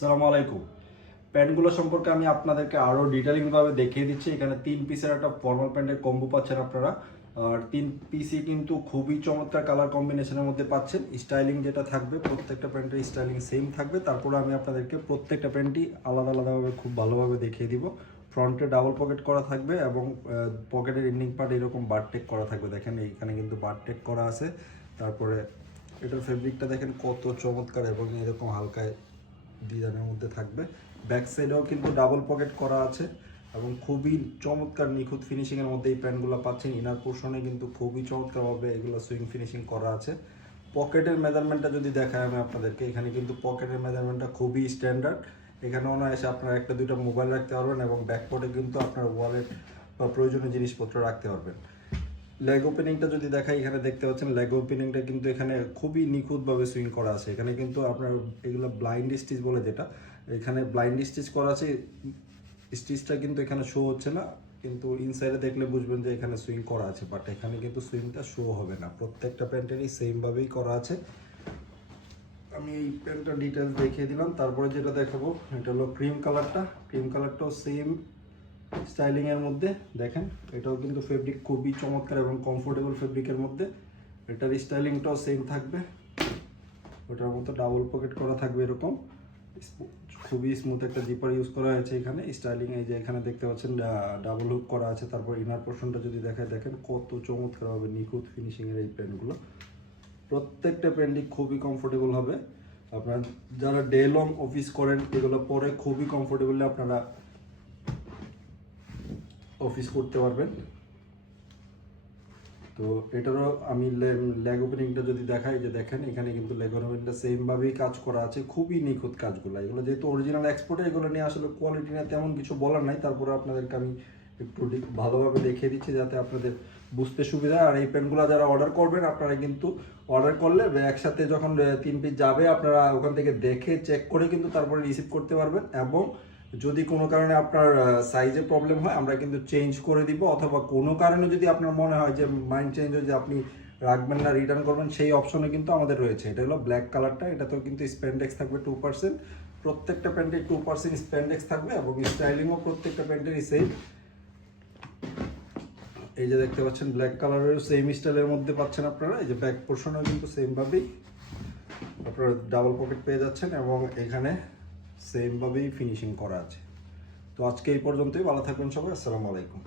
আসসালামু আলাইকুম। প্যান্টগুলো সম্পর্কে আমি আপনাদেরকে আরও ডিটেলিংভাবে দেখিয়ে দিচ্ছি। এখানে 3 পিসের একটা ফর্মাল প্যান্টের কম্বো পাচ্ছেন আপনারা। আর 3 পিসই কিন্তু খুবই চমৎকার কালার কম্বিনেশনের মধ্যে পাচ্ছেন। স্টাইলিং যেটা থাকবে, প্রত্যেকটা প্যান্টের স্টাইলিং সেম থাকবে। তারপরে আমি আপনাদেরকে প্রত্যেকটা প্যান্টই আলাদা আলাদাভাবে খুব ভালোভাবে দেখিয়ে দিব। ফ্রন্টে ডাবল পকেট করা থাকবে এবং পকেটের এন্ডিং পার্ট এরকম বারটেক করা থাকবে। দেখেন এইখানে কিন্তু বারটেক করা আছে। তারপরে এটার ফেব্রিকটা দেখেন কত চমৎকার এবং এরকম হালকায় ডিজাইনের মধ্যে থাকবে। ব্যাক সাইডেও কিন্তু ডাবল পকেট করা আছে এবং খুবই চমৎকার নিখুঁত ফিনিশিংয়ের মধ্যে এই প্যান্টগুলো পাচ্ছেন। ইনার পোর্শনে কিন্তু খুবই চমৎকারভাবে এগুলো সুইং ফিনিশিং করা আছে। পকেটের মেজারমেন্টটা যদি দেখায় আমি আপনাদেরকে, এখানে কিন্তু পকেটের মেজারমেন্টটা খুবই স্ট্যান্ডার্ড। এখানে অনায়াসে আপনারা একটা দুইটা মোবাইল রাখতে পারবেন এবং ব্যাক পকেটে কিন্তু আপনার ওয়ালেট বা প্রয়োজনীয় জিনিসপত্র রাখতে পারবেন। লেগ ওপেনিংটা যদি দেখাই, এখানে দেখতে পাচ্ছেন লেগ ওপেনিংটা কিন্তু এখানে খুবই নিখুঁতভাবে সুইং করা আছে। এখানে কিন্তু আপনার এগুলো ব্লাইন্ড স্টিচ বলে, যেটা এখানে ব্লাইন্ড স্টিচ করা আছে। স্টিচটা কিন্তু এখানে শো হচ্ছে না, কিন্তু ইনসাইডে দেখলে বুঝবেন যে এখানে সুইং করা আছে, বাট এখানে কিন্তু সুইংটা শো হবে না। প্রত্যেকটা প্যান্টেরই সেমভাবেই করা আছে। আমি এই প্যান্টটার ডিটেলস দেখিয়ে দিলাম। তারপরে যেটা দেখাবো এটা হলো ক্রিম কালারটা। ক্রিম কালারটাও সেম স্টাইলিং এর মধ্যে দেখেন, এটাও কিন্তু ফেব্রিক খুবই চমৎকার এবং কমফোর্টেবল ফেব্রিকের মধ্যে। এটার স্টাইলিংটাও সেম থাকবে, ওটার মতো ডাবল পকেট করা থাকবে এরকম। খুবই স্মুথ একটা জিপার ইউজ করা হয়েছে এখানে। স্টাইলিং এই যে এখানে দেখতে পাচ্ছেন ডাবল হুক করা আছে। তারপর ইনার পোর্শনটা যদি দেখায়, দেখেন কত চমৎকারভাবে নিখুঁত ফিনিশিংয়ের এই প্যান্টগুলো। প্রত্যেকটা প্যান্টই খুবই কমফোর্টেবল হবে। আপনারা যারা ডে লং অফিস করেন, এগুলো পরে খুবই কমফোর্টেবলি আপনারা অফিস করতে পারবেন। তো এটারও আমি লেগ ওপেনিংটা যদি দেখাই, যে দেখেন এখানে কিন্তু লেগ ওপেনিংটা সেমভাবেই কাজ করা আছে, খুবই নিখুঁত কাজগুলো। এগুলো যেহেতু অরিজিনাল এক্সপোর্টে, এগুলো নিয়ে আসলে কোয়ালিটি নিয়ে তেমন কিছু বলার নাই। তারপরে আপনাদেরকে আমি একটু ভালোভাবে দেখিয়ে দিচ্ছি যাতে আপনাদের বুঝতে সুবিধা। আর এই প্যান্টগুলো যারা অর্ডার করবেন, আপনারা কিন্তু অর্ডার করলে একসাথে যখন 3 পিস যাবে, আপনারা ওখান থেকে দেখে চেক করে কিন্তু তারপরে রিসিভ করতে পারবেন। এবং যদি কোনো কারণে আপনার সাইজে প্রবলেম হয়, আমরা কিন্তু চেঞ্জ করে দিব। অথবা কোনো কারণে যদি আপনার মনে হয় যে মাইন্ড চেঞ্জ হয়ে যে আপনি রাখবেন না, রিটার্ন করবেন, সেই অপশনে কিন্তু আমাদের রয়েছে। এটা হলো ব্ল্যাক কালারটা, এটাতেও কিন্তু স্প্যান্ডেক্স থাকবে 2%। প্রত্যেকটা প্যান্টে 2% স্প্যান্ডেক্স থাকবে এবং স্টাইলিংও প্রত্যেকটা প্যান্টেরই সেম। এই যে দেখতে পাচ্ছেন ব্ল্যাক কালারের সেম স্টাইলের মধ্যে পাচ্ছেন আপনারা। এই যে ব্যাক পোর্শনেও কিন্তু সেমভাবেই আপনারা ডাবল পকেট পেয়ে যাচ্ছেন এবং এখানে সেমভাবেই ফিনিশিং করা আছে। তো আজকে এই পর্যন্তই। ভালো থাকবেন সবাই। আসসালামু আলাইকুম।